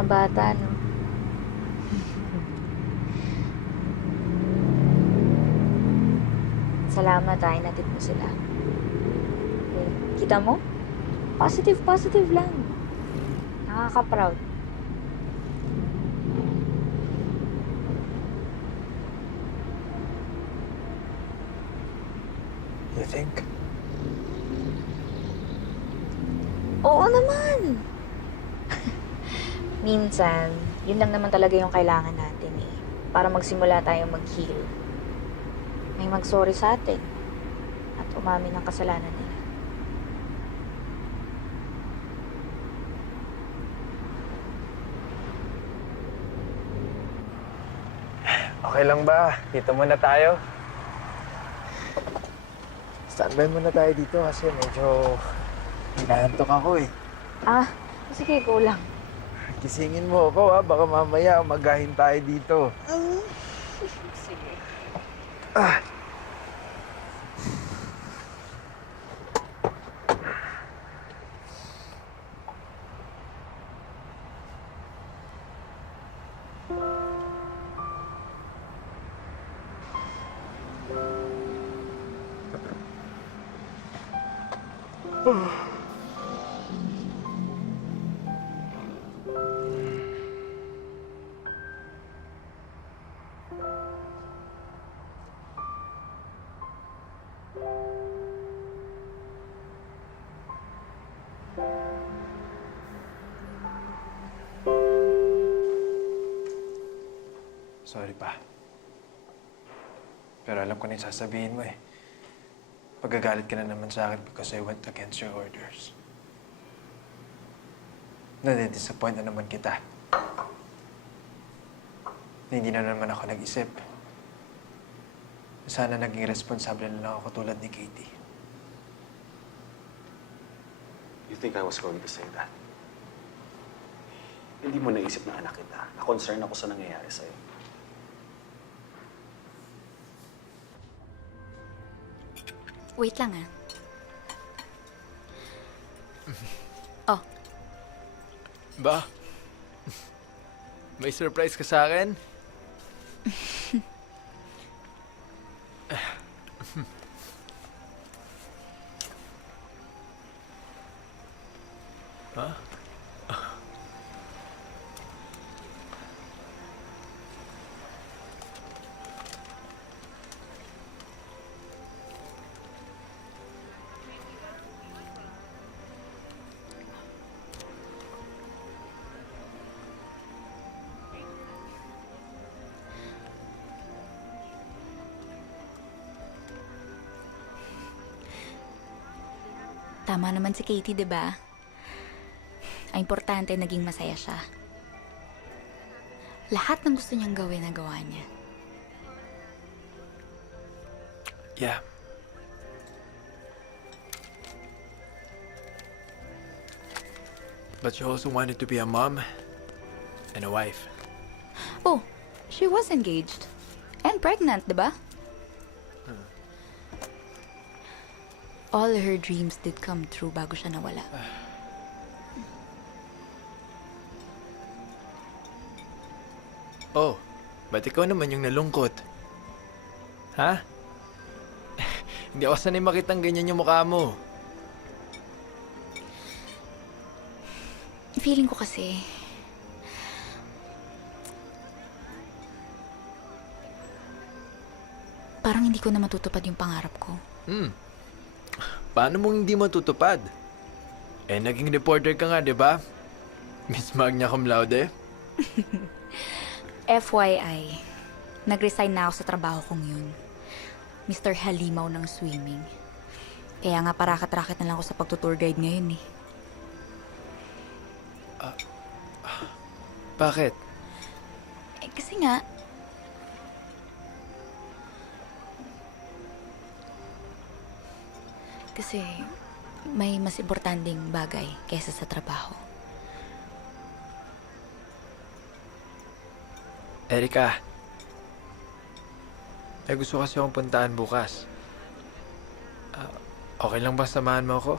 mga bata, no? Salamat, inatid mo sila. Eh, kita mo? Positive, positive lang. Nakaka-proud. You think? Oo naman! Minsan, yun lang naman talaga yung kailangan natin eh. Para magsimula tayong mag-heal. May mag-sorry sa atin. At umamin ng kasalanan nila. Okay lang ba? Dito muna tayo. Standby muna tayo dito kasi medyo hinahantok ako eh. Ah, sige, go lang. Gisingin mo ako ha, baka mamaya umagahin tayo dito. Sige. Ah. Sorry pa. Pero alam ko na yung sasabihin mo eh. Pagagalit ka na naman sa akin because I went against your orders. Nade-disappoint na naman kita. Hindi na naman ako nag-isip. Sana naging responsable na lang ako tulad ni Katie. You think I was going to say that? Hindi mo naisip na anak kita. Na-concern ako sa nangyayari sa'yo. Wait lang ah. Oh, Ba? May surprise ka sa akin? Ha? tama naman si Katie, 'di ba? Ang importante, naging masaya siya. Lahat ng gusto niyang gawin, nagawa niya. Yeah. But she also wanted to be a mom and a wife. Oh, she was engaged. And pregnant, 'di ba? All her dreams did come true bago siya nawala. Oh, ba't ikaw naman yung nalungkot? Ha? Hindi ako sanay makitang ganyan yung mukha mo. Feeling ko kasi, parang hindi ko na matutupad yung pangarap ko. Paano mong hindi matutupad? Eh, naging reporter ka nga, di ba? Miss Magna Cum Laude? FYI, nag-resign na ako sa trabaho kong yun. Mr. Halimaw ng swimming. Kaya nga parakat-raket na lang ako sa pagtutour guide ngayon eh. Bakit? Eh kasi nga, kasi may mas importanteng bagay kaysa sa trabaho. Erika, may gusto kasi akong puntahan bukas. Okay lang ba samahan mo ako?